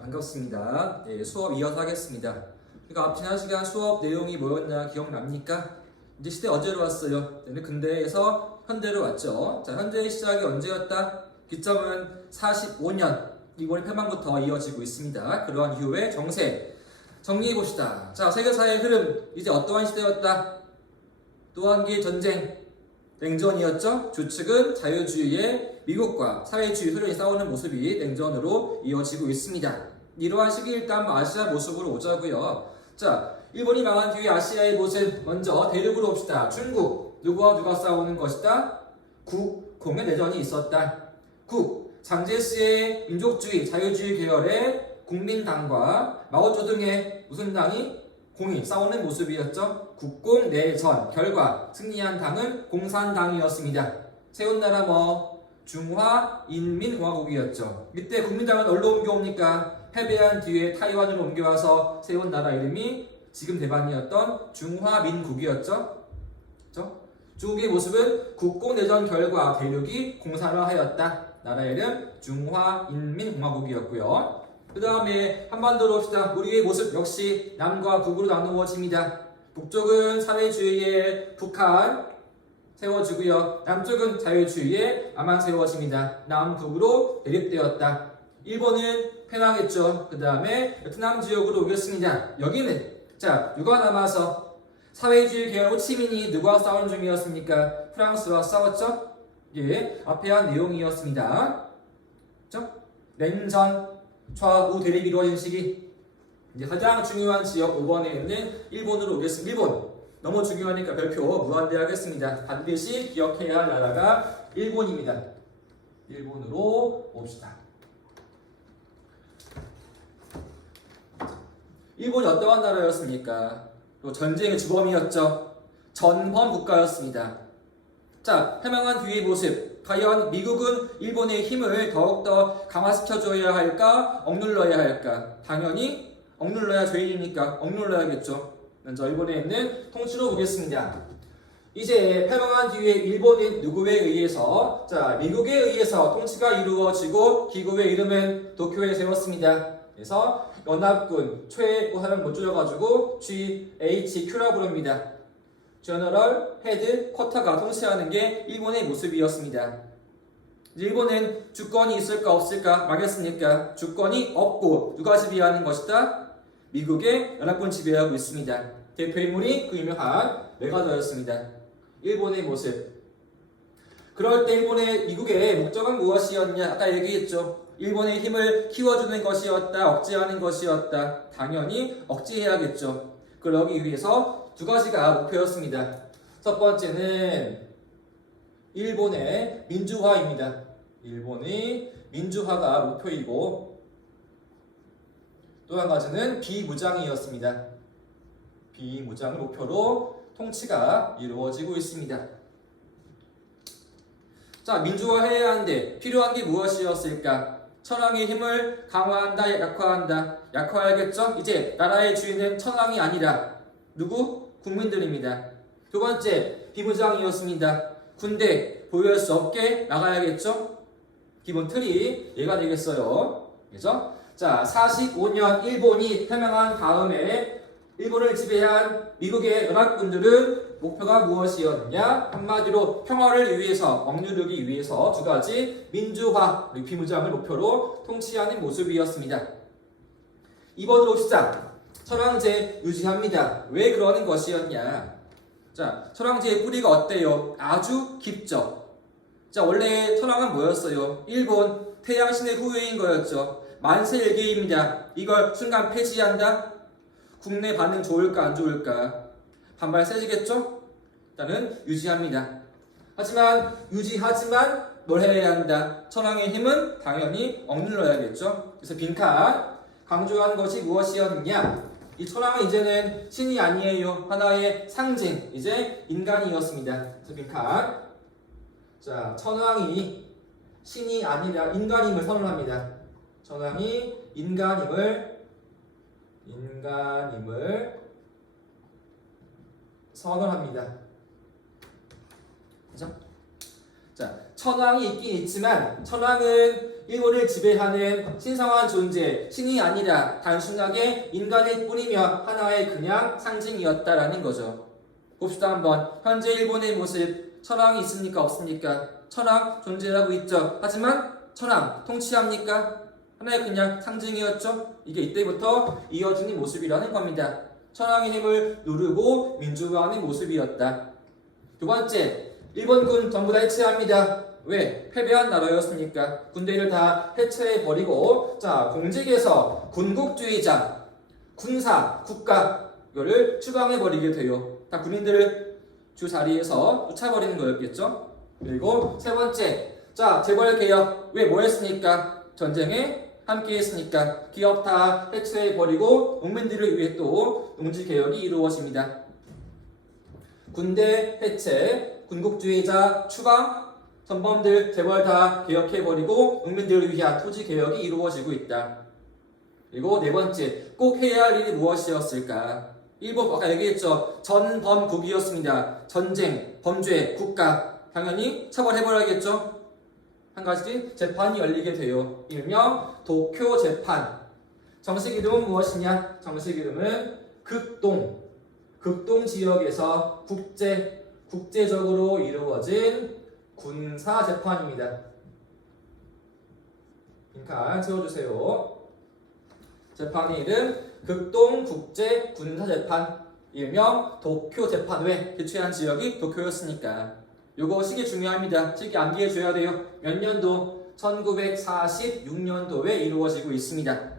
반갑습니다. 수업 이어서 하겠습니다. 그러니까 지난 시간 수업 내용이 뭐였나 기억납니까? 이제 시대 어제로 왔어요. 근대에서 현대로 왔죠. 자, 현대의 시작이 언제였다? 기점은 45년 일본의 패망부터 이어지고 있습니다. 그러한 이후의 정세 정리해 봅시다. 자, 세계사의 흐름 이제 어떠한 시대였다? 또 한 개의 전쟁 냉전이었죠. 주축은 자유주의의 미국과 사회주의 소련이 싸우는 모습이 냉전으로 이어지고 있습니다. 이러한 시기 일단 아시아 모습으로 오자고요. 자, 일본이 망한 뒤에 아시아의 모습 먼저 대륙으로 봅시다. 중국 누구와 누가 싸우는 것이다? 국공의 내전이 있었다. 국 장제스의 민족주의 자유주의 계열의 국민당과 마오쩌둥의 무슨 당이 공이 싸우는 모습이었죠. 국공내전 결과 승리한 당은 공산당이었습니다. 세운 나라 중화인민공화국이었죠. 이때 국민당은 어디로 옮겨옵니까? 패배한 뒤에 타이완으로 옮겨와서 세운 나라 이름이 지금 대반이었던 중화민국이었죠. 그렇죠? 중국의 모습은 국공내전 결과 대륙이 공산화하였다. 나라 이름 중화인민공화국이었고요. 그 다음에 한반도로 봅시다. 우리의 모습 역시 남과 북으로 나누어집니다. 북쪽은 사회주의의 북한 세워지고요. 남쪽은 자유주의의 남한 세워집니다. 남북으로 대립되었다. 일본은 패망했죠. 그 다음에 베트남 지역으로 오겠습니다. 여기는 자 누가 남아서 사회주의 계열 호치민이 누구와 싸우는 중이었습니까? 프랑스와 싸웠죠. 예, 앞에 한 내용이었습니다. 그렇죠? 냉전 좌우 대립이 이루어진 시기 이제 가장 중요한 지역 5번에는 일본으로 오겠습니다. 일본 너무 중요하니까 별표 무한대하겠습니다. 반드시 기억해야 할 나라가 일본입니다. 일본으로 옵시다. 일본이 어떠한 나라였습니까? 또 전쟁의 주범이었죠. 전범 국가였습니다. 자, 패망한 뒤의 모습 과연 미국은 일본의 힘을 더욱더 강화시켜줘야 할까? 억눌러야 할까? 당연히 억눌러야 죄인이니까 억눌러야겠죠. 먼저 일본에 있는 통치로 보겠습니다. 이제 패망한 뒤에 일본은 누구에 의해서? 자, 미국에 의해서 통치가 이루어지고 기구의 이름은 도쿄에 세웠습니다. 그래서 연합군 최고사는 못 줄여가지고 GHQ라 부릅니다. 제너럴 헤드 쿼터가 통치하는 게 일본의 모습이었습니다. 일본은 주권이 있을까 없을까 말했습니까? 주권이 없고 누가 지배하는 것이다? 미국의 연합군 지배하고 있습니다. 대표인물이 그 유명한 메가더였습니다. 일본의 모습. 그럴 때 미국의 목적은 무엇이었냐? 아까 얘기했죠. 일본의 힘을 키워주는 것이었다, 억제하는 것이었다. 당연히 억제해야겠죠. 그러기 위해서 두 가지가 목표였습니다. 첫 번째는 일본의 민주화입니다. 일본의 민주화가 목표이고 또 한 가지는 비무장이었습니다. 비무장을 목표로 통치가 이루어지고 있습니다. 자, 민주화해야 하는데 필요한 게 무엇이었을까? 천황의 힘을 강화한다, 약화한다. 약화해야겠죠? 이제 나라의 주인은 천황이 아니라 누구? 국민들입니다. 두 번째, 비무장이었습니다. 군대 보유할 수 없게 나가야겠죠? 기본 틀이 얘가 되겠어요. 그죠? 자, 45년 일본이 패망한 다음에 일본을 지배한 미국의 연합군들은 목표가 무엇이었냐? 한마디로 평화를 위해서, 억누르기 위해서 두 가지 민주화, 비무장을 목표로 통치하는 모습이었습니다. 2번으로 시작. 천황제 유지합니다. 왜 그러는 것이었냐? 자, 천황제의 뿌리가 어때요? 아주 깊죠. 자, 원래 천황은 뭐였어요? 일본 태양신의 후예인 거였죠. 만세일계입니다. 이걸 순간 폐지한다? 국내 반응 좋을까 안 좋을까? 반발 세지겠죠? 일단은 유지합니다. 유지하지만 뭘 해야 한다? 천황의 힘은 당연히 억눌러야겠죠. 그래서 빈칸 강조한 것이 무엇이었느냐? 이 천황은 이제는 신이 아니에요. 하나의 상징, 이제 인간이었습니다. 그래서 빈칸. 자, 천황이 신이 아니라 인간임을 선언합니다. 천황이 인간임을 선언합니다. 그죠? 자, 천황이 있긴 있지만 천황은 일본을 지배하는 신성한 존재, 신이 아니라 단순하게 인간일 뿐이며 하나의 그냥 상징이었다라는 거죠. 봅시다 한번. 현재 일본의 모습, 천황이 있습니까? 없습니까? 천황 존재하고 있죠. 하지만 천황 통치합니까? 하나의 그냥 상징이었죠. 이게 이때부터 이어지는 모습이라는 겁니다. 천황의 힘을 누르고 민주화하는 모습이었다. 두 번째, 일본군 전부 다 해체합니다. 왜? 패배한 나라였으니까. 군대를 다 해체해버리고, 자, 공직에서 군국주의자, 군사, 국가, 이거를 추방해버리게 돼요. 다 군인들을 주 자리에서 쫓아버리는 거였겠죠? 그리고 세 번째, 자, 재벌개혁. 왜 뭐 했으니까? 전쟁에 함께 했으니까. 기업 다 해체해버리고, 농민들을 위해 또 농지개혁이 이루어집니다. 군대 해체, 군국주의자 추방, 전범들 재벌 다 개혁해버리고 농민들을 위한 토지개혁이 이루어지고 있다. 그리고 네 번째, 꼭 해야 할 일이 무엇이었을까? 일본 아까 얘기했죠. 전범국이었습니다. 전쟁, 범죄, 국가 당연히 처벌해버려야겠죠. 한 가지 재판이 열리게 돼요. 일명 도쿄 재판. 정식 이름은 무엇이냐? 정식 이름은 극동 지역에서 국제적으로 이루어진 군사 재판입니다. 빈칸 채워주세요. 재판의 이름 극동 국제 군사 재판, 일명 도쿄 재판. 왜? 개최한 지역이 도쿄였으니까. 요거 시기 중요합니다. 시기 암기해 줘야 돼요. 몇 년도? 1946년도에 이루어지고 있습니다.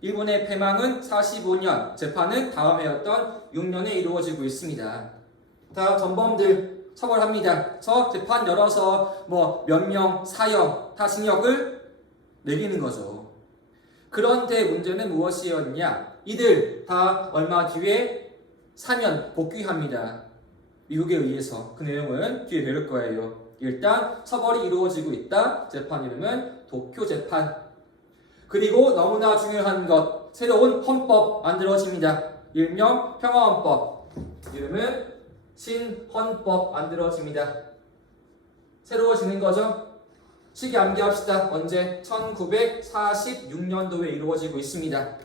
일본의 패망은 45년, 재판은 다음 해였던 6년에 이루어지고 있습니다. 다 전범들 처벌합니다. 저 재판 열어서 뭐 몇 명 사형, 다 징역을 매기는 거죠. 그런데 문제는 무엇이었냐? 이들 다 얼마 뒤에 사면 복귀합니다. 미국에 의해서. 그 내용은 뒤에 배울 거예요. 일단 처벌이 이루어지고 있다. 재판 이름은 도쿄 재판. 그리고 너무나 중요한 것, 새로운 헌법 만들어집니다. 일명 평화헌법. 이름은 신헌법 만들어집니다. 새로워지는 거죠. 시기 암기합시다. 언제? 1946년도에 이루어지고 있습니다.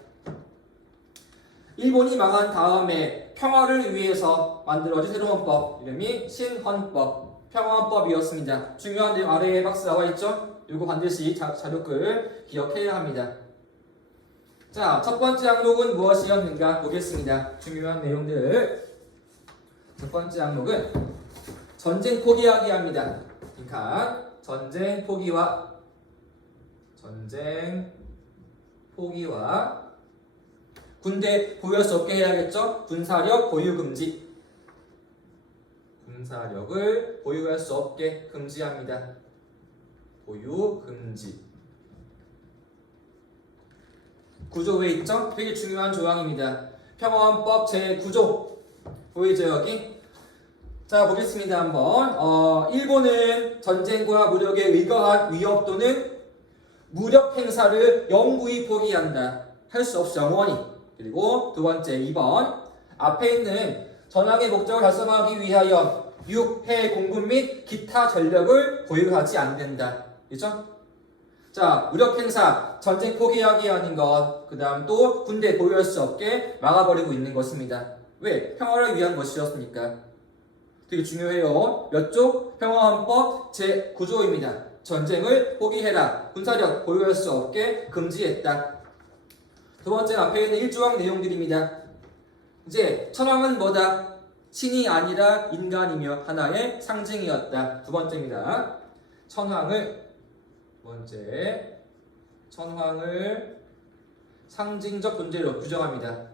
일본이 망한 다음에 평화를 위해서 만들어진 새로운 법, 이름이 신헌법, 평화헌법이었습니다. 중요한 내용 아래에 박스 나와 있죠? 이거 반드시 자료글 기억해야 합니다. 자, 첫 번째 항목은 무엇이었는가 보겠습니다. 중요한 내용들. 첫 번째 항목은 전쟁 포기하기 합니다. 그러니까 전쟁 포기와 군대 보유할 수 없게 해야겠죠? 군사력 보유 금지. 군사력을 보유할 수 없게 금지합니다. 보유 금지. 구조에 있죠? 되게 중요한 조항입니다. 평화헌법 제9조. 보이죠 여기? 자, 보겠습니다 한번. 일본은 전쟁과 무력에 의거한 위협 또는 무력 행사를 영구히 포기한다. 할 수 없이 영원히. 그리고 두 번째 2번. 앞에 있는 전황의 목적을 달성하기 위하여 육, 해, 공군 및 기타 전력을 보유하지 않는다. 그렇죠? 자, 무력 행사, 전쟁 포기하기 하는 것, 그 다음 또 군대 보유할 수 없게 막아버리고 있는 것입니다. 왜? 평화를 위한 것이었으니까. 되게 중요해요. 몇 조? 평화헌법 제9조입니다. 전쟁을 포기해라. 군사력 보유할 수 없게 금지했다. 두 번째 앞에 있는 1조항 내용들입니다. 이제 천황은 뭐다? 신이 아니라 인간이며 하나의 상징이었다. 두 번째입니다. 천황을 상징적 존재로 규정합니다.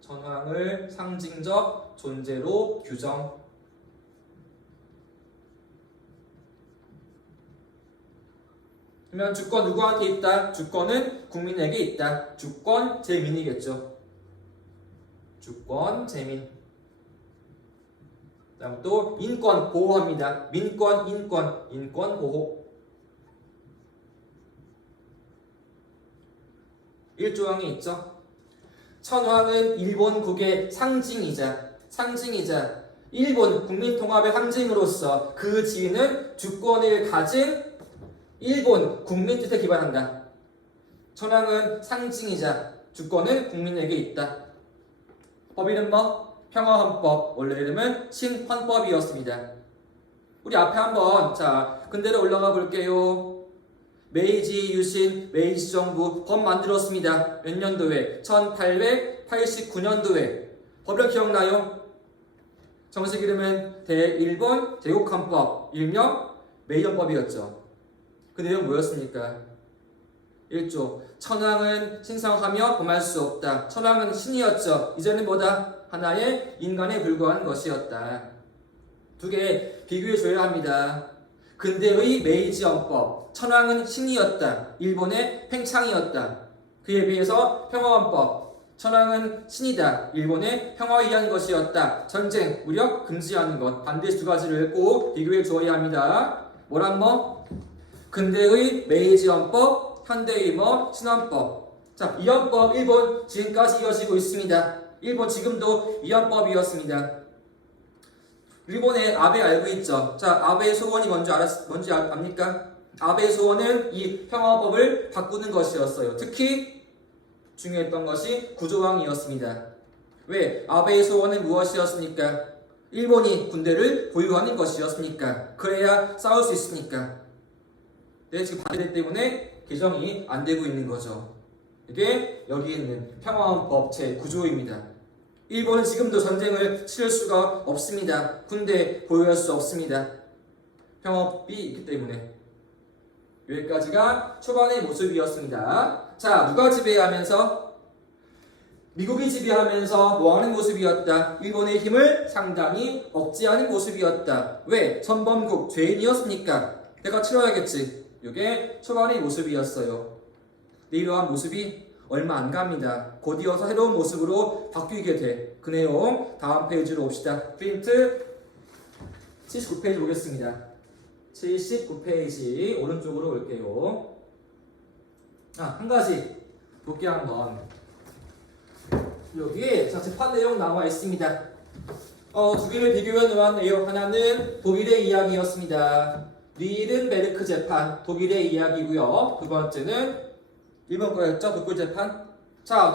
천황을 상징적 존재로 규정. 그러면 주권 누구한테 있다? 주권은 국민에게 있다. 주권 재민이겠죠. 주권 재민. 다음 또 인권 보호합니다. 민권, 인권 보호. 1조항에 있죠. 천황은 일본국의 상징이자 일본 국민통합의 상징으로서 그 지위는 주권을 가진 일본 국민 뜻에 기반한다. 천황은 상징이자 주권은 국민에게 있다. 법 이름 뭐? 평화헌법. 원래 이름은 신헌법이었습니다. 우리 앞에 한번 근대로 올라가 볼게요. 메이지 유신, 메이지 정부 법 만들었습니다. 몇 년도에? 1889년도에. 법령 기억나요? 정식 이름은 대일본 제국헌법, 일명 메이헌법이었죠. 그 내용 뭐였습니까? 1조 천황은 신성하며 범할 수 없다. 천황은 신이었죠. 이제는 뭐다? 하나의 인간에 불과한 것이었다. 두 개 비교해 줘야 합니다. 근대의 메이지 헌법, 천황은 신이었다. 일본의 팽창이었다. 그에 비해서 평화헌법, 천황은 신이다. 일본의 평화에 의한 것이었다. 전쟁, 무력, 금지하는 것. 반드시 두 가지를 꼭 비교해 주어야 합니다. 뭐란 뭐? 근대의 메이지 헌법, 현대의 신헌법. 이 헌법 일본 지금까지 이어지고 있습니다. 일본 지금도 이 헌법이었습니다. 일본의 아베 알고 있죠? 아베의 소원이 뭔지 압니까? 아베의 소원은 이 평화법을 바꾸는 것이었어요. 특히 중요했던 것이 구조왕이었습니다. 왜? 아베의 소원은 무엇이었습니까? 일본이 군대를 보유하는 것이었습니까? 그래야 싸울 수 있으니까. 네, 지금 반대 때문에 개정이 안 되고 있는 거죠. 이게 여기 있는 평화헌법 제9조입니다. 일본은 지금도 전쟁을 치를 수가 없습니다. 군대 보유할 수 없습니다. 평화법이 있기 때문에. 여기까지가 초반의 모습이었습니다. 누가 지배하면서? 미국이 지배하면서 뭐하는 모습이었다? 일본의 힘을 상당히 억제하는 모습이었다. 왜? 전범국 죄인이었으니까 내가 치러야겠지. 이게 초반의 모습이었어요. 이러한 모습이 얼마 안 갑니다. 곧 이어서 새로운 모습으로 바뀌게 돼. 그 내용 다음 페이지로 봅시다. 프린트 79페이지 보겠습니다. 79페이지 오른쪽으로 올게요. 한 가지 볼게요. 한번 여기 재판 내용 나와 있습니다. 두 개를 비교해 놓은 내용. 하나는 독일의 이야기였습니다. 뉘른베르크 재판, 독일의 이야기고요. 두 번째는 일본 거였죠. 독일 재판.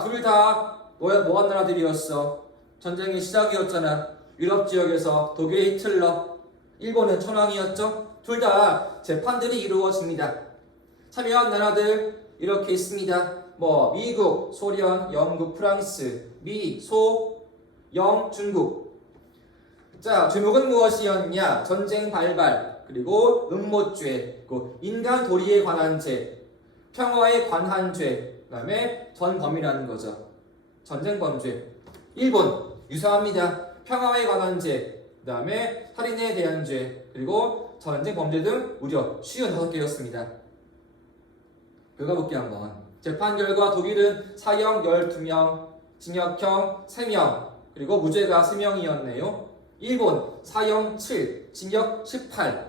둘 다 뭐한 나라들이었어? 전쟁의 시작이었잖아. 유럽 지역에서 독일의 히틀러, 일본은 천황이었죠. 둘 다 재판들이 이루어집니다. 참여한 나라들 이렇게 있습니다. 미국, 소련, 영국, 프랑스, 미, 소, 영, 중국. 제목은 무엇이었냐? 전쟁 발발, 그리고 음모죄, 그리고 인간 도리에 관한 죄, 평화에 관한 죄, 그 다음에 전범이라는 거죠. 전쟁 범죄. 일본 유사합니다. 평화에 관한 죄, 그 다음에 살인에 대한 죄, 그리고 전쟁 범죄 등 무려 55개였습니다. 결과 볼게요 한번. 재판 결과 독일은 사형 12명, 징역형 3명, 그리고 무죄가 3명이었네요. 일본 사형 7, 징역 18,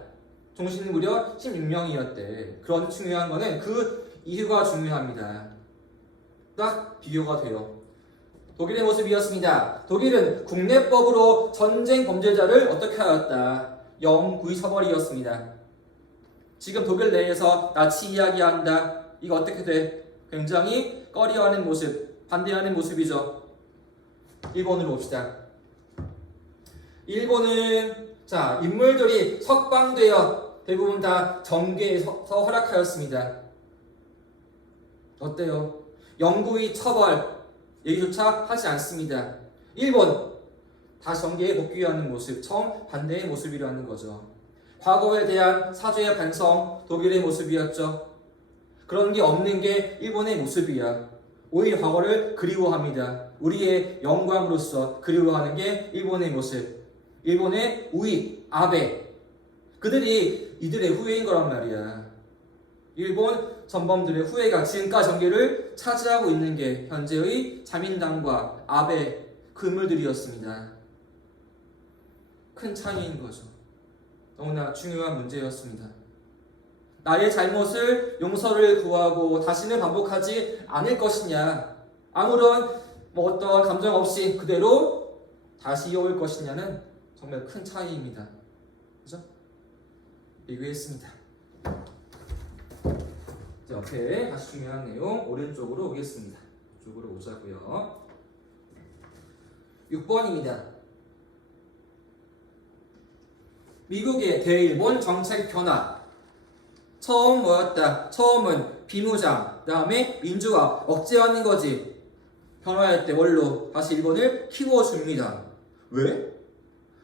종신 무려 16명이었대. 그런 중요한 거는 그 이유가 중요합니다. 딱 비교가 돼요. 독일의 모습이었습니다. 독일은 국내법으로 전쟁 범죄자를 어떻게 하였다? 영구히 처벌이었습니다. 지금 독일 내에서 나치 이야기한다. 이거 어떻게 돼? 굉장히 꺼려하는 모습, 반대하는 모습이죠. 일본으로 봅시다. 일본은 인물들이 석방되어 대부분 다 정계에서 허락하였습니다. 어때요? 영구히 처벌 얘기조차 하지 않습니다. 일본 다시 정계에 복귀하는 모습, 정반대의 모습이라는 거죠. 과거에 대한 사죄의 반성, 독일의 모습이었죠. 그런 게 없는 게 일본의 모습이야. 오히려 과거를 그리워합니다. 우리의 영광으로서 그리워하는 게 일본의 모습. 일본의 우익, 아베. 그들이 이들의 후예인 거란 말이야. 일본 전범들의 후예가 지금까지 정계를 차지하고 있는 게 현재의 자민당과 아베 그 인물들이었습니다. 큰 차이인 거죠. 너무나 중요한 문제였습니다. 나의 잘못을 용서를 구하고 다시는 반복하지 않을 것이냐, 아무런 어떤 감정 없이 그대로 다시 이어올 것이냐는 정말 큰 차이입니다. 그죠? 비교했습니다. 자, 옆에 다시 중요한 내용 오른쪽으로 오겠습니다. 이쪽으로 오자고요. 6번입니다. 미국의 대일본 정책 변화. 처음 뭐였다? 처음은 비무장, 그 다음에 민주화, 억제하는 거지. 변화할 때 원로 다시 일본을 키워줍니다. 왜?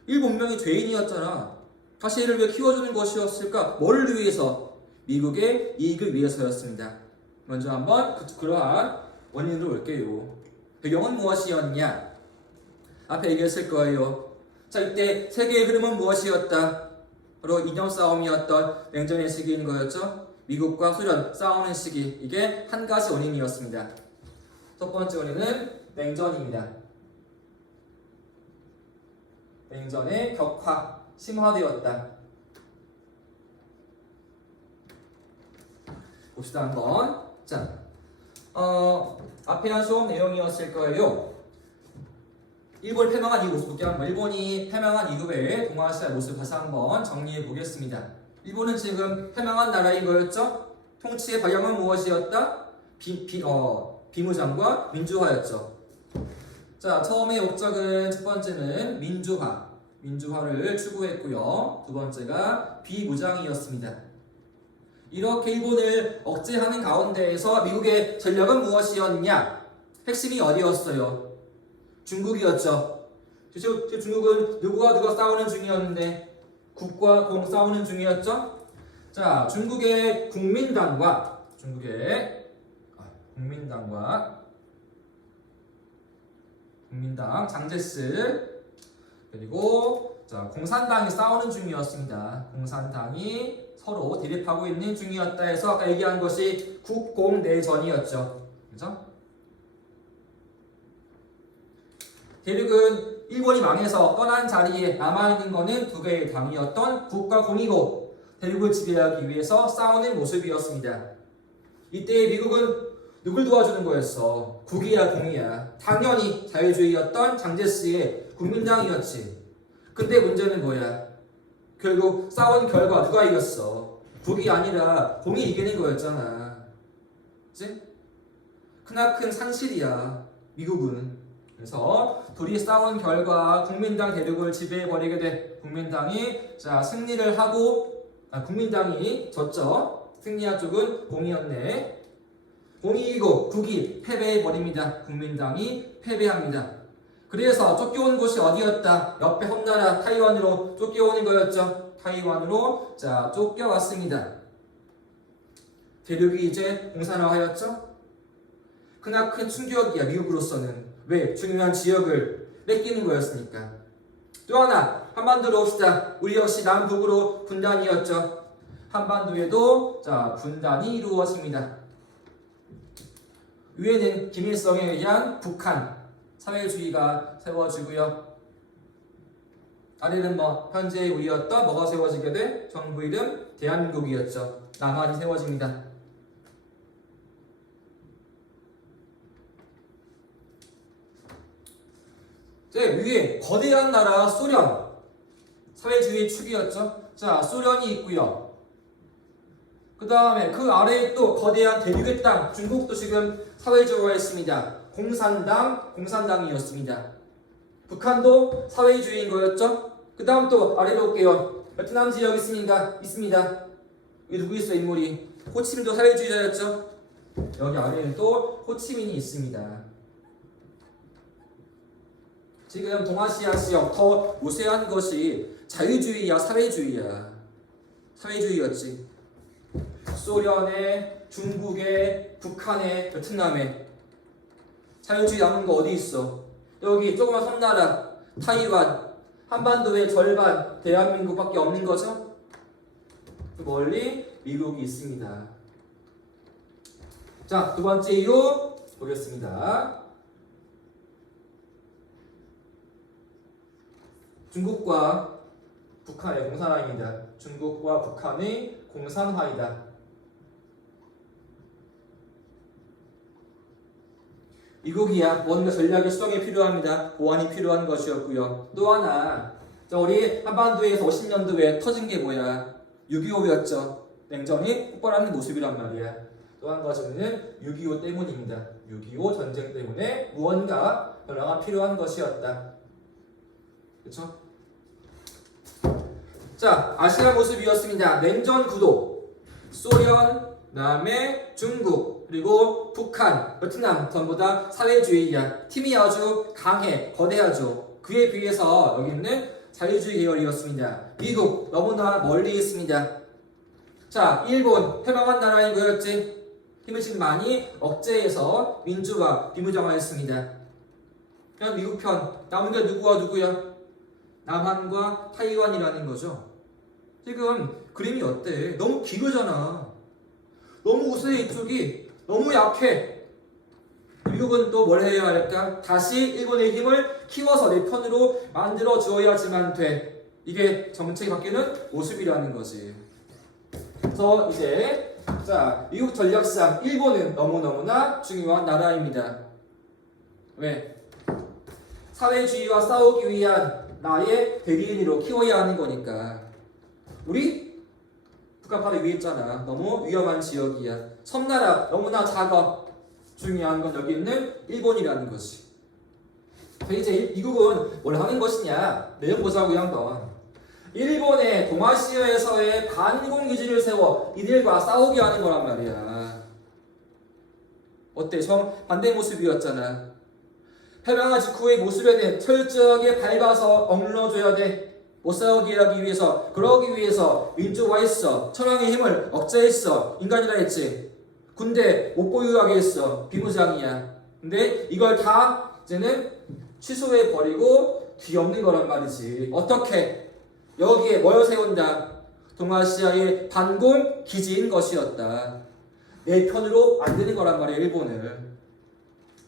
일본명이 죄인이었잖아. 다시 이를 왜 키워주는 것이었을까? 뭘 위해서? 미국의 이익을 위해서였습니다. 먼저 한번 그러한 원인으로 올게요. 배경은 무엇이었냐? 앞에 얘기했을 거예요. 자, 이때 세계의 흐름은 무엇이었다? 바로 이념 싸움이었던 냉전의 시기인 거였죠. 미국과 소련 싸우는 시기, 이게 한 가지 원인이었습니다. 첫 번째 원인은 냉전입니다. 냉전의 격화, 심화되었다. 봅시다 한번. 자, 앞에 한 수업 내용이었을 거예요. 일본이 패망한 이후 모습 한번 일본이 패망한 이후의 동아시아 모습 다시 한번 정리해 보겠습니다. 일본은 지금 패망한 나라인 거였죠. 통치의 방향은 무엇이었다? 비무장과 민주화였죠. 자, 처음의 목적은 첫 번째는 민주화를 추구했고요. 두 번째가 비무장이었습니다. 이렇게 일본을 억제하는 가운데에서 미국의 전략은 무엇이었냐? 핵심이 어디였어요? 중국이었죠. 지금 중국은 누가 싸우는 중이었는데 국과 공 싸우는 중이었죠. 자, 중국의 국민당과 국민당 장제스 그리고 자, 공산당이 싸우는 중이었습니다. 공산당이 서로 대립하고 있는 중이었다 해서 아까 얘기한 것이 국공내전이었죠. 그죠? 대륙은 일본이 망해서 떠난 자리에 남아있는 것은 두 개의 당이었던 국과 공이고 대륙을 지배하기 위해서 싸우는 모습이었습니다. 이때 미국은 누굴 도와주는 거였어? 국이야 공이야? 당연히 자유주의였던 장제스의 국민당이었지. 근데 문제는 뭐야? 결국 싸운 결과 누가 이겼어? 국이 아니라 공이 이기는 거였잖아. 그치? 크나큰 산실이야 미국은. 그래서 둘이 싸운 결과 국민당 대륙을 지배해버리게 돼. 국민당이 승리를 하고 국민당이 졌죠. 승리한 쪽은 공이었네. 공이 이기고 국이 패배해버립니다. 국민당이 패배합니다. 그래서 쫓겨온 곳이 어디였다? 옆에 험나라 타이완으로 쫓겨오는 거였죠. 타이완으로 쫓겨왔습니다. 대륙이 이제 공산화하였죠. 크나큰 충격이야 미국으로서는. 왜? 중요한 지역을 뺏기는 거였으니까. 또 하나 한반도로 옵시다. 우리 역시 남북으로 분단이었죠. 한반도에도 분단이 이루어집니다. 위에는 김일성에 의한 북한 사회주의가 세워지고요. 아래는 현재 우리였던 뭐가 세워지게 돼? 정부 이름 대한민국이었죠. 남한이 세워집니다. 위에 거대한 나라 소련 사회주의 축이었죠. 자, 소련이 있고요. 그 다음에 그 아래에 또 거대한 대륙의 땅 중국도 지금 사회주의화했습니다. 공산당이었습니다. 북한도 사회주의인 거였죠. 그 다음 또 아래로 올게요. 베트남 지역 있습니다. 여기 누구 있어 인물이? 호치민도 사회주의자였죠. 여기 아래에는 또 호치민이 있습니다. 지금 동아시아 지역 더 우세한 것이 자유주의야 사회주의야? 사회주의였지. 소련에, 중국에, 북한에, 베트남에 자유주의 남은 거 어디 있어? 여기 조그만 섬나라 타이완, 한반도의 절반 대한민국밖에 없는 거죠? 그 멀리 미국이 있습니다. 자, 두 번째 이유 보겠습니다. 중국과 북한의 공산화입니다. 중국과 북한의 공산화이다. 미국이야 뭔가 전략의 수정이 필요합니다. 보완이 필요한 것이었고요. 또 하나 우리 한반도에서 50년도에 터진 게 뭐야? 6.25였죠. 냉전이 폭발하는 모습이란 말이야. 또 한 가지는 6.25 때문입니다. 6.25 전쟁 때문에 무언가 변화가 필요한 것이었다. 그렇죠? 자, 아시아 모습이었습니다. 냉전 구도, 소련, 그다음에 중국, 그리고 북한, 베트남 전부 다 사회주의야. 팀이 아주 강해, 거대하죠. 그에 비해서 여기는 자유주의 계열이었습니다. 미국 너무나 멀리 있습니다. 자, 일본 해방한 나라인 거였지. 힘을 지금 많이 억제해서 민주화, 비무장화했습니다. 그냥 미국 편 남은 게 누구와 누구야? 남한과 타이완이라는 거죠. 지금 그림이 어때? 너무 기르잖아. 너무 우세 이쪽이 너무 약해. 미국은 또 뭘 해야 할까? 다시 일본의 힘을 키워서 내 편으로 만들어 주어야지만 돼. 이게 정책이 바뀌는 모습이라는 거지. 그래서 이제 자, 미국 전략상 일본은 너무너무나 중요한 나라입니다. 왜? 사회주의와 싸우기 위한 나의 대리인으로 키워야 하는 거니까. 우리 북한 바로 위에 있잖아. 너무 위험한 지역이야. 섬나라 너무나 작아. 중요한 건 여기 있는 일본이라는 것이. 이제 미국은 뭘 하는 것이냐? 내용 보자고요 한번. 일본의 동아시아에서의 반공기지를 세워 이들과 싸우게 하는 거란 말이야. 어때? 정반대 모습이었잖아. 해방한 직후의 모습에는 철저하게 밟아서 억눌러줘야 돼. 못 싸우게 하기 위해서, 그러기 위해서 민주화했어. 천황의 힘을 억제했어. 인간이라 했지. 군대 못 보유하게 했어. 비무장이야. 근데 이걸 다 이제는 취소해버리고 뒤엎는 거란 말이지. 어떻게? 여기에 뭘 세운다? 동아시아의 반공 기지인 것이었다. 내 편으로 만드는 거란 말이야, 일본을.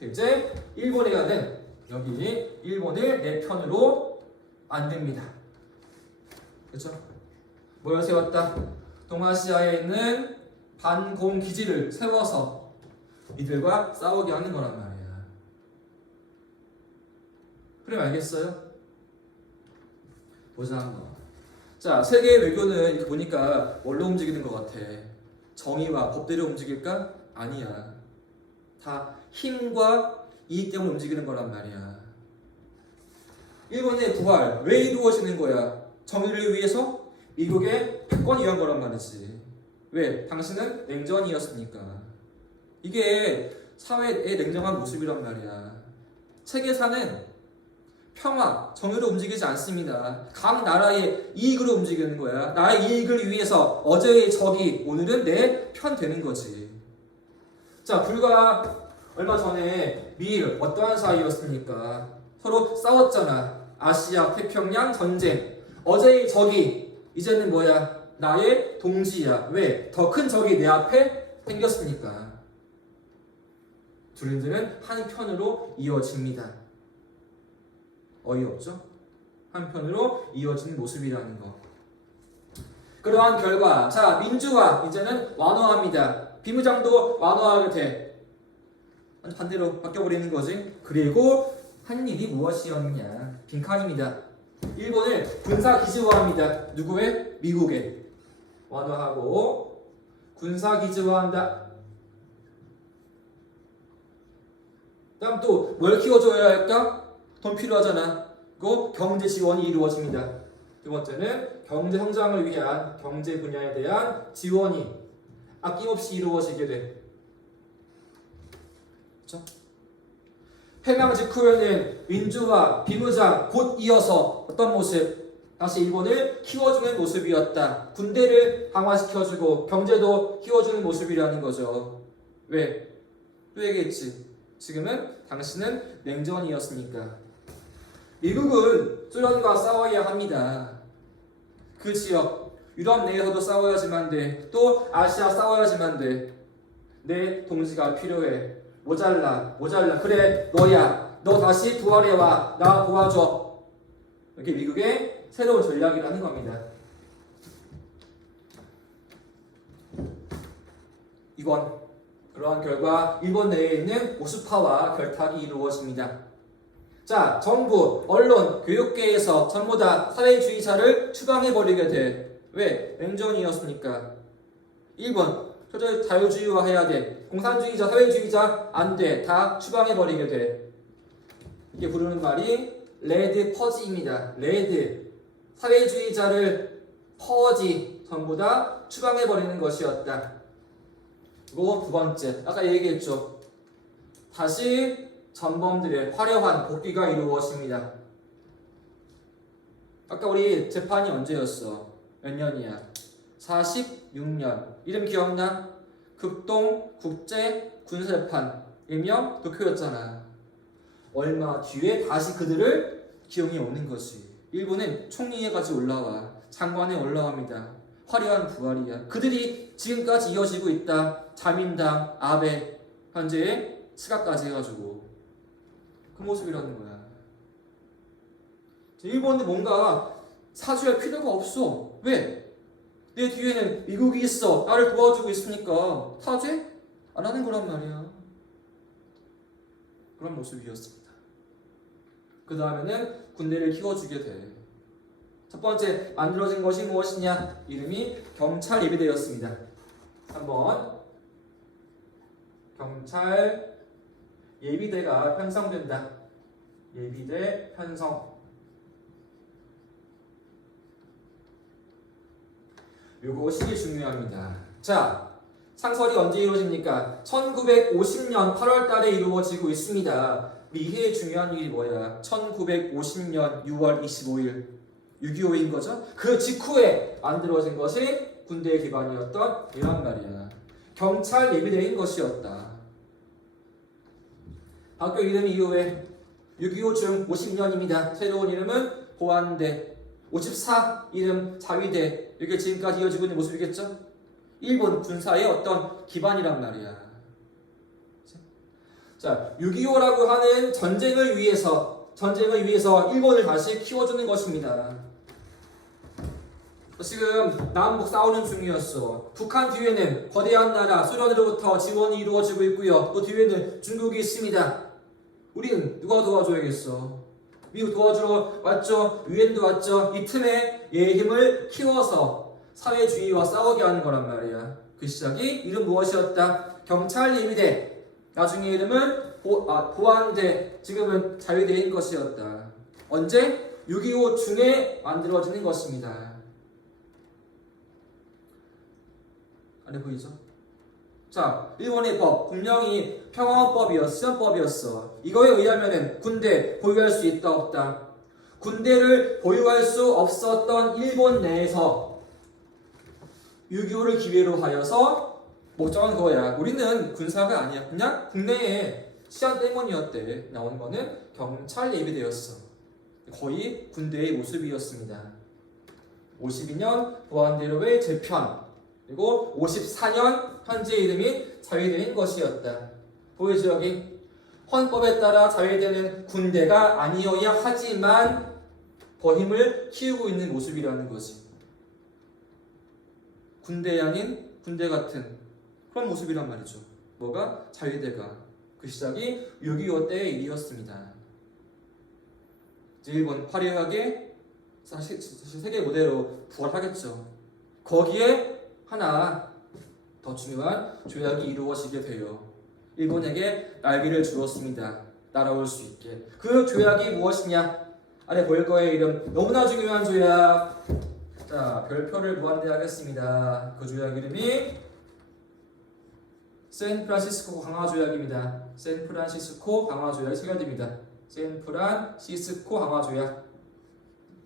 이제 일본에 가는 여기 일본을 내 편으로 만듭니다. 그렇죠? 뭘 세웠다? 동아시아에 있는 반공 기지를 세워서 이들과 싸우게 하는 거란 말이야. 그럼 알겠어요? 보자 한번. 자, 세계 외교는 이렇게 보니까 뭘로 움직이는 것 같아? 정의와 법대로 움직일까? 아니야. 다 힘과 이익 때문에 움직이는 거란 말이야. 일본의 부활 왜 이루어지는 거야? 정의를 위해서? 미국의 패권을 위한 거란 말이지. 왜? 당신은 냉전이었으니까. 이게 사회의 냉정한 모습이란 말이야. 세계사는 평화, 정의로 움직이지 않습니다. 각 나라의 이익으로 움직이는 거야. 나의 이익을 위해서 어제의 적이 오늘은 내 편 되는 거지. 자, 불과 얼마 전에 미일 어떠한 사이였습니까? 서로 싸웠잖아. 아시아 태평양 전쟁. 어제의 적이 이제는 뭐야? 나의 동지야. 왜? 더 큰 적이 내 앞에 생겼으니까. 둘인들은 한 편으로 이어집니다. 어이없죠? 한편으로 이어지는 모습이라는 거. 그러한 결과, 자, 민주화 이제는 완화합니다. 비무장도 완화하게 돼. 반대로 바뀌어버리는 거지. 그리고 한 일이 무엇이었느냐? 빈칸입니다. 일본을 군사기지화합니다. 누구의? 미국의. 완화하고 군사기지화한다. 다음 또 뭘 키워줘야 할까? 돈 필요하잖아. 그 경제 지원이 이루어집니다. 두 번째는 경제 성장을 위한 경제 분야에 대한 지원이 아낌없이 이루어지게 돼. 그렇죠? 해방 직후에는 민주화, 비무장 곧 이어서 어떤 모습? 다시 일본을 키워주는 모습이었다. 군대를 강화시켜주고 경제도 키워주는 모습이라는 거죠. 왜? 또 얘기했지. 지금은 당신은 냉전이었으니까. 미국은 소련과 싸워야 합니다. 그 지역, 유럽 내에서도 싸워야지만 돼. 또 아시아 싸워야지만 돼. 내 동지가 필요해. 모자라. 그래, 너야. 너 다시 부활해와. 나 도와줘. 이렇게 미국의 새로운 전략이라는 겁니다. 이건 그러한 결과 일본 내에 있는 보수파와 결탁이 이루어집니다. 자, 정부, 언론, 교육계에서 전부 다 사회주의자를 추방해버리게 돼. 왜? 냉전이었으니까. 1번, 철저히 자유주의화해야 돼. 공산주의자, 사회주의자 안 돼. 다 추방해버리게 돼. 이게 부르는 말이 레드 퍼지입니다. 레드 사회주의자를 퍼지 전부 다 추방해버리는 것이었다. 그리고 두 번째, 아까 얘기했죠. 다시 전범들의 화려한 복귀가 이루어집니다. 아까 우리 재판이 언제였어? 몇 년이야? 46년. 이름 기억나? 극동 국제 군사재판 일명 도쿄였잖아. 얼마 뒤에 다시 그들을 기용해 오는 것이. 일본은 총리에까지 올라와. 장관에 올라옵니다. 화려한 부활이야. 그들이 지금까지 이어지고 있다. 자민당, 아베, 현재의 스가까지 해가지고 그 모습이라는 거야. 일본은 뭔가 사주할 필요가 없어. 왜? 내 뒤에는 미국이 있어. 나를 도와주고 있으니까 사죄 안 하는 거란 말이야. 그런 모습이었습니다. 그 다음에는 군대를 키워주게 돼. 첫 번째 만들어진 것이 무엇이냐? 이름이 경찰 예비대였습니다. 3번 경찰 예비대가 편성된다. 예비대 편성. 요것이 중요합니다. 자, 상설이 언제 이루어집니까? 1950년 8월 달에 이루어지고 있습니다. 우리 이해의 중요한 일이 뭐야? 1950년 6월 25일 6.25인 거죠? 그 직후에 만들어진 것이 군대의 기반이었던 이란 말이야. 경찰 예비대인 것이었다. 학교 이름 이후에 6.25 중 50년입니다. 새로운 이름은 보안대. 54 이름 자위대. 이게 지금까지 이어지고 있는 모습이겠죠? 일본 군사의 어떤 기반이란 말이야. 자, 6.25라고 하는 전쟁을 위해서 일본을 다시 키워주는 것입니다. 지금 남북 싸우는 중이었어. 북한 뒤에는 거대한 나라 소련으로부터 지원이 이루어지고 있고요. 또 뒤에는 중국이 있습니다. 우리는 누가 도와줘야겠어? 미국 도와주러 왔죠. 유엔도 왔죠. 이 틈에 얘의 힘을 키워서 사회주의와 싸우게 하는 거란 말이야. 그 시작이 이름 무엇이었다? 경찰 예비대. 나중에 이름은 보안대. 지금은 자위대인 것이었다. 언제? 6.25 중에 만들어지는 것입니다. 안에 보이죠? 자, 일본의 법 분명히 평화헌법이었어. 시헌법이었어. 이거에 의하면은 군대 보유할 수 있다 없다. 군대를 보유할 수 없었던 일본 내에서 6.25를 기회로 하여서 목적은 그거야. 우리는 군사가 아니야. 그냥 국내에 시한 때문이었대. 나온 거는 경찰 예비대였어. 거의 군대의 모습이었습니다. 52년 보안대로의 재편. 그리고 54년 현재 이름이 자위대인 것이었다. 보이죠 여기? 헌법에 따라 자위대는 군대가 아니어야 하지만 더 힘을 키우고 있는 모습이라는 거지. 군대 아닌 군대 같은 그런 모습이란 말이죠. 뭐가? 자위대가. 그 시작이 6.25 때의 일이었습니다. 일본 화려하게 사실 세계 무대로 부활하겠죠. 거기에 하나 더 중요한 조약이 이루어지게 돼요. 일본에게 날개를 주었습니다. 날아올 수 있게. 그 조약이 무엇이냐? 아래 볼 거예요. 이름 너무나 중요한 조약. 자, 별표를 무한대하겠습니다. 그 조약 이름이 샌프란시스코 강화조약입니다. 샌프란시스코 강화조약이 체결됩니다. 샌프란시스코 강화조약.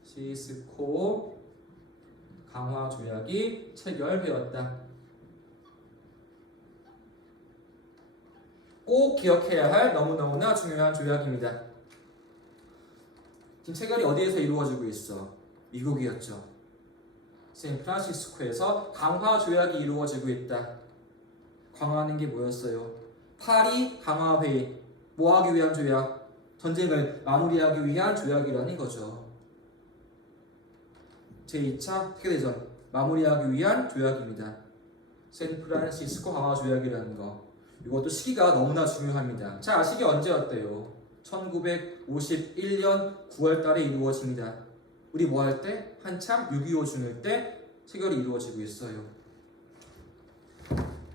시스코 강화조약이 체결되었다. 꼭 기억해야 할 너무너무나 중요한 조약입니다. 지금 체결이 어디에서 이루어지고 있어? 미국이었죠. 샌프란시스코에서 강화조약이 이루어지고 있다. 강화하는 게 뭐였어요? 파리 강화회의. 뭐 하기 위한 조약? 전쟁을 마무리하기 위한 조약이라는 거죠. 제2차 세계대전 마무리하기 위한 조약입니다. 샌프란시스코 강화조약이라는 거. 이것도 시기가 너무나 중요합니다. 자, 시기 언제였대요? 1951년 9월 달에 이루어집니다. 우리 뭐 할 때? 한참 6.25 중일 때 체결이 이루어지고 있어요.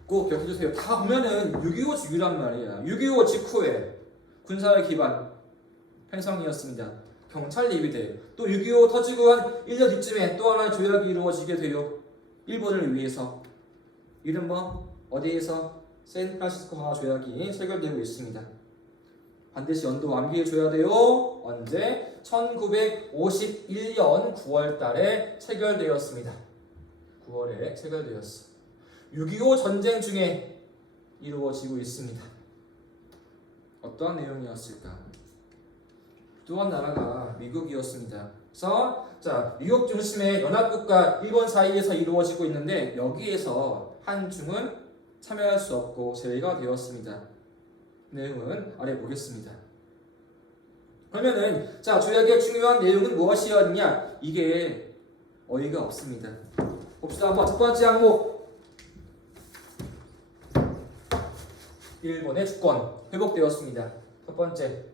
꼭 기억해주세요. 다 보면은 6.25 직후란 말이야. 6.25 직후에 군사의 기반 편성이었습니다. 경찰 예비대. 또 6.25 터지고 한 1년 뒤쯤에 또 하나의 조약이 이루어지게 돼요. 일본을 위해서. 이른바 어디에서? 샌프란시스코 강화 조약이 체결되고 있습니다. 반드시 연도 암기해줘야 돼요. 언제? 1951년 9월 달에 체결되었습니다. 9월에 체결되었어. 6.25 전쟁 중에 이루어지고 있습니다. 어떠한 내용이었을까? 또 한 나라가 미국이었습니다. 그래서 미국 중심의 연합국과 일본 사이에서 이루어지고 있는데 여기에서 한중은 참여할 수 없고 제외가 되었습니다. 내용은 아래 보겠습니다. 그러면은 조약의 중요한 내용은 무엇이었냐? 이게 어이가 없습니다. 봅시다. 한번 첫 번째 항목. 일본의 주권 회복되었습니다. 첫 번째.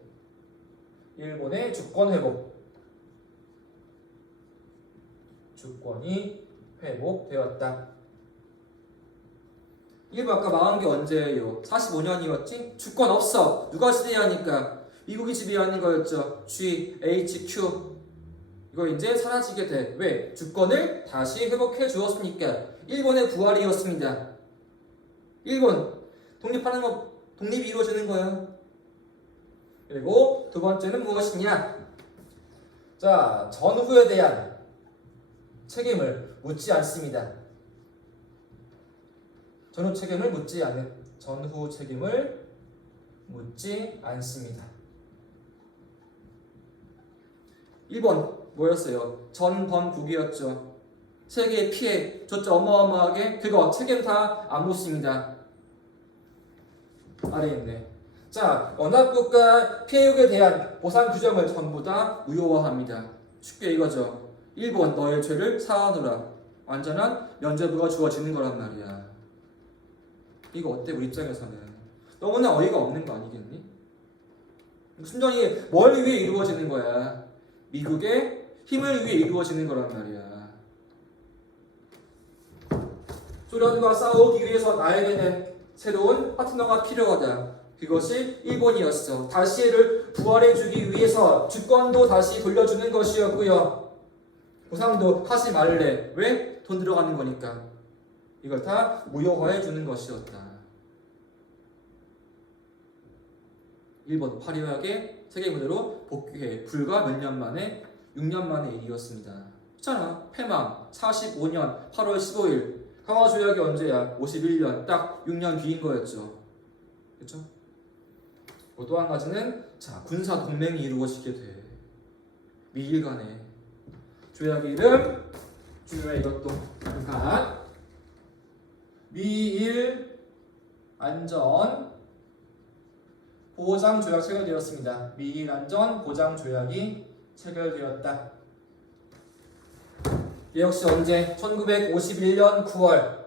일본의 주권 회복. 주권이 회복되었다. 일본 아까 망한 게 언제예요? 45년이었지? 주권 없어. 누가 지배하니까? 미국이 지배하는 거였죠. G, H, Q. 이거 이제 사라지게 돼. 왜? 주권을 다시 회복해 주었으니까. 일본의 부활이었습니다. 일본 독립하는 거, 독립이 이루어지는 거야. 그리고 두 번째는 무엇이냐? 전후에 대한 책임을 묻지 않습니다. 전후 책임을 묻지 않습니다. 일본 뭐였어요? 전범국이었죠. 세계에 피해 줬죠. 어마어마하게. 그거 책임 다 안 묻습니다. 아래에 있네. 연합국가 피해국에 대한 보상 규정을 전부 다 무효화합니다. 쉽게 이거죠. 일본 너의 죄를 사하노라. 완전한 면죄부가 주어지는 거란 말이야. 이거 어때? 우리 입장에서는 너무나 어이가 없는 거 아니겠니? 순전히 뭘 위해 이루어지는 거야? 미국의 힘을 위해 이루어지는 거란 말이야. 소련과 싸우기 위해서 나에게는 새로운 파트너가 필요하다. 그것이 일본이었어. 다시 얘를 부활해주기 위해서 주권도 다시 돌려주는 것이었고요. 보상도 하지 말래. 왜? 돈 들어가는 거니까. 이걸 다 무효화해주는 것이었다. 일본 화려하게 세계 무대로 복귀해 불과 몇 년 만에 6년 만의 일이었습니다. 그렇잖아. 패망 45년 8월 15일 강화 조약이 언제야? 51년 딱 6년 뒤인 거였죠. 그렇죠? 또 한 가지는 군사 동맹이 이루어지게 돼. 미일 간에 조약 이름 중요해. 이것도 잠깐 미일 안전 보장 조약 체결되었습니다. 미일 안전 보장 조약이 체결되었다. 이 역시 언제? 1951년 9월.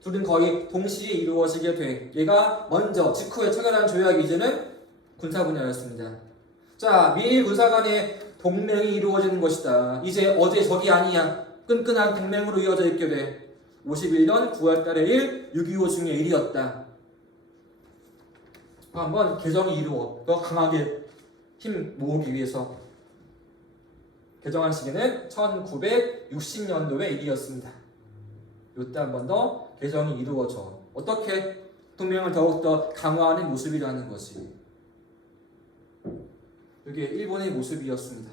둘은 거의 동시에 이루어지게 돼. 얘가 먼저 직후에 체결한 조약이 이제는 군사 분야였습니다. 미일 군사 간의 동맹이 이루어지는 것이다. 이제 어제 저기 아니야. 끈끈한 동맹으로 이어져 있게 돼. 51년 9월 달의 일, 6.25 중의 일이었다. 한번 개정이 이루어. 더 강하게 힘 모으기 위해서. 개정한 시기는 1960년도의 일이었습니다. 이때 한 번 더 개정이 이루어져. 어떻게? 동맹을 더욱더 강화하는 모습이라는 것이. 이게 일본의 모습이었습니다.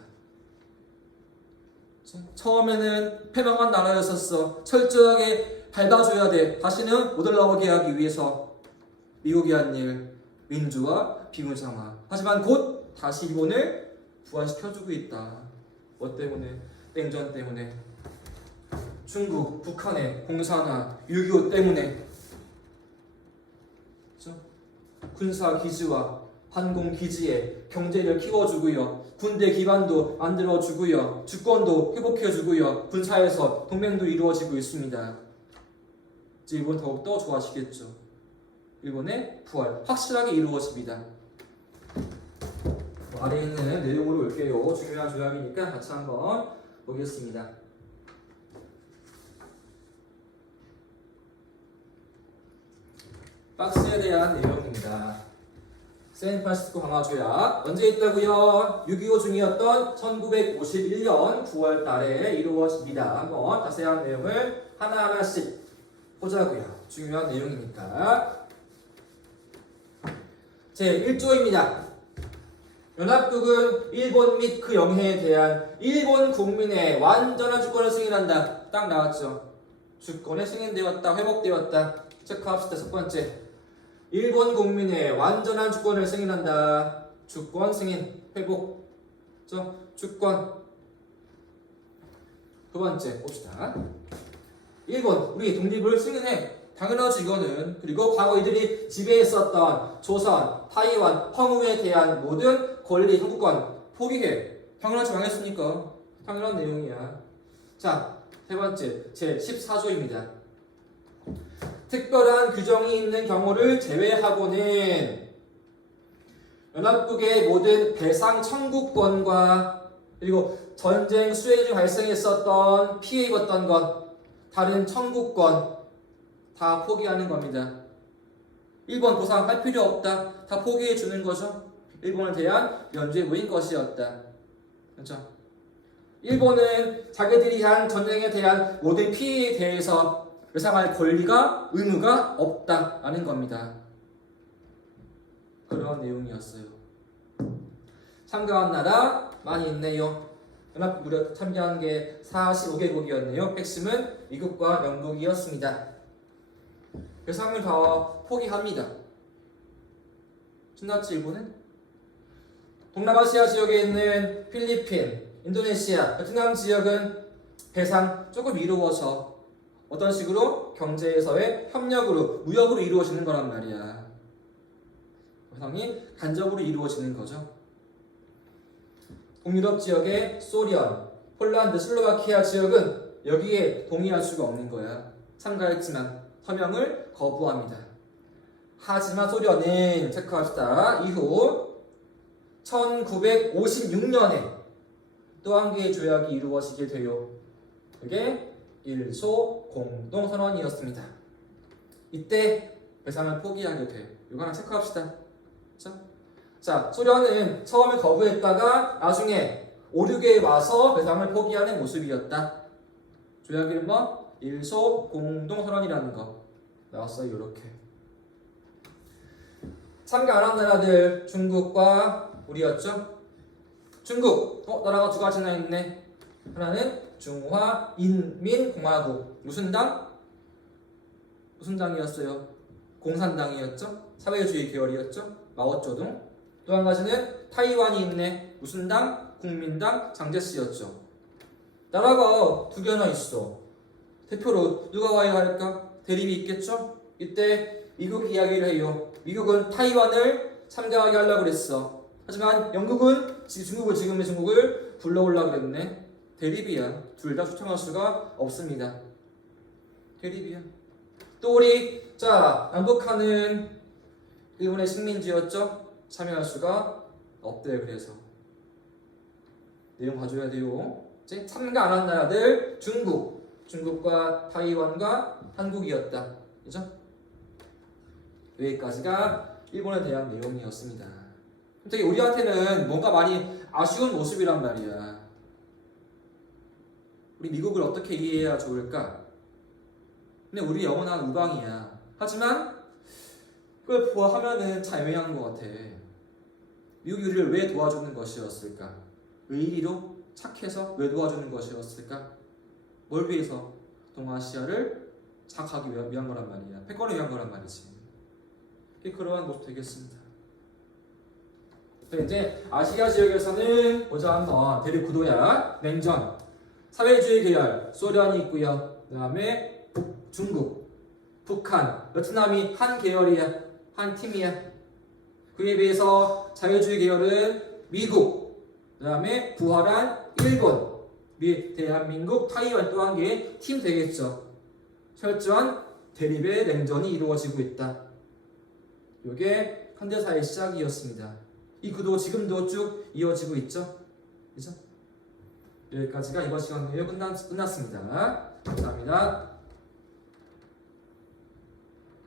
처음에는 패망한 나라였었어. 철저하게 밟아줘야 돼. 다시는 못 올라오게 하기 위해서 미국이 한 일, 민주화, 비무장화. 하지만 곧 다시 일본을 부활시켜주고 있다. 뭐 때문에? 냉전 때문에. 중국, 북한의 공산화, 6.25 때문에. 그렇죠? 군사 기지와 항공 기지에 경제를 키워주고요. 군대 기반도 만들어주고요. 주권도 회복해주고요. 군사에서 동맹도 이루어지고 있습니다. 이제 일본 더욱더 좋아지겠죠. 일본의 부활 확실하게 이루어집니다. 아래에 있는 내용으로 올게요. 중요한 조약이니까 같이 한번 보겠습니다. 박스에 대한 내용입니다. 샌프란시스코 강화 조약 언제 있다고요? 6.25 중이었던 1951년 9월 달에 이루어집니다. 한번 자세한 내용을 하나하나씩 보자고요. 중요한 내용이니까. 제 1조입니다. 연합국은 일본 및 그 영해에 대한 일본 국민의 완전한 주권을 승인한다. 딱 나왔죠. 주권이 승인되었다. 회복되었다. 체크합시다. 첫 번째. 일본 국민의 완전한 주권을 승인한다. 주권 승인, 회복. 주권. 두 번째 봅시다. 일본, 우리 독립을 승인해. 당연하지 이거는. 그리고 과거 이들이 지배했었던 조선, 타이완, 황후에 대한 모든 권리, 통구권 포기해. 당연하지 망했으니까. 당연한 내용이야. 자, 세 번째 제 14조입니다. 특별한 규정이 있는 경우를 제외하고는 연합국의 모든 배상 청구권과 그리고 전쟁 수행 중 발생했었던 피해 입었던 것, 다른 청구권 다 포기하는 겁니다. 일본 보상할 필요 없다. 다 포기해 주는 거죠. 일본에 대한 면죄부인 것이었다. 그렇죠? 일본은 자기들이 한 전쟁에 대한 모든 피해에 대해서 배상할 권리가 의무가 없다라는 겁니다. 그런 내용이었어요. 참가한 나라 많이 있네요. 연합국 무려 참가한 게 45개국이었네요. 핵심은 미국과 영국이었습니다. 배상을 다 포기합니다. 신나치 일본은? 동남아시아 지역에 있는 필리핀, 인도네시아, 베트남 지역은 배상 조금 이루어져 어떤 식으로 경제에서의 협력으로 무역으로 이루어지는 거란 말이야. 배상이 간접으로 이루어지는 거죠. 동유럽 지역의 소련, 폴란드, 슬로바키아 지역은 여기에 동의할 수가 없는 거야. 참가했지만 서명을 거부합니다. 하지만 소련은 체크합시다. 이후 1956년에 또 한 개의 조약이 이루어지게 돼요. 그게 일소 공동선언이었습니다. 이때 배상을 포기하게 돼. 이거 하나 체크합시다. 그렇죠? 자, 소련은 처음에 거부했다가 나중에 5, 6개에 와서 배상을 포기하는 모습이었다. 조약 이름 뭐? 일소 공동선언이라는 거 나왔어요. 이렇게. 참가 안 한 나라들 중국과 우리였죠. 중국, 나라가 두 가지나 있네. 하나는 중화인민공화국. 무슨 당? 무슨 당이었어요? 공산당이었죠. 사회주의 계열이었죠. 마오쩌둥. 또 한 가지는 타이완이 있네. 무슨 당? 국민당 장제스였죠. 나라가 두 개나 있어. 대표로 누가 와야 할까? 대립이 있겠죠? 이때 미국 이야기를 해요. 미국은 타이완을 참가하게 하려고 그랬어. 하지만 영국은 중국을 불러오려고 그랬네. 대립이야. 둘 다 초청할 수가 없습니다. 대립이야. 또 우리 남북한은 일본의 식민지였죠. 참여할 수가 없대요. 그래서 내용 봐줘야 돼요. 이제 참가 안 한 나라들 중국과 타이완과 한국이었다. 그죠? 여기까지가 일본에 대한 내용이었습니다. 되게 우리한테는 뭔가 많이 아쉬운 모습이란 말이야. 우리 미국을 어떻게 이해해야 좋을까? 근데 우리 영원한 우방이야. 하지만 그걸 보아하면은 참 애매한 것 같아. 미국이 우리를 왜 도와주는 것이었을까? 의리로 착해서 왜 도와주는 것이었을까? 뭘 위해서? 동아시아를 장악하기 위한 거란 말이야. 패권을 위한 거란 말이지. 그러한 모습 되겠습니다. 이제 아시아 지역에서는 보자 한번 대립 구도야. 냉전, 사회주의 계열 소련이 있고요. 그 다음에 중국, 북한, 베트남이 한 계열이야. 한 팀이야. 그에 비해서 자유주의 계열은 미국, 그 다음에 부활한 일본, 대한민국, 타이완 또 한 개의 팀 되겠죠. 철저한 대립의 냉전이 이루어지고 있다. 이게 현대사의 시작이었습니다. 이 구도 지금도 쭉 이어지고 있죠. 그죠? 여기까지가 이번 시간 내용 끝났습니다. 감사합니다.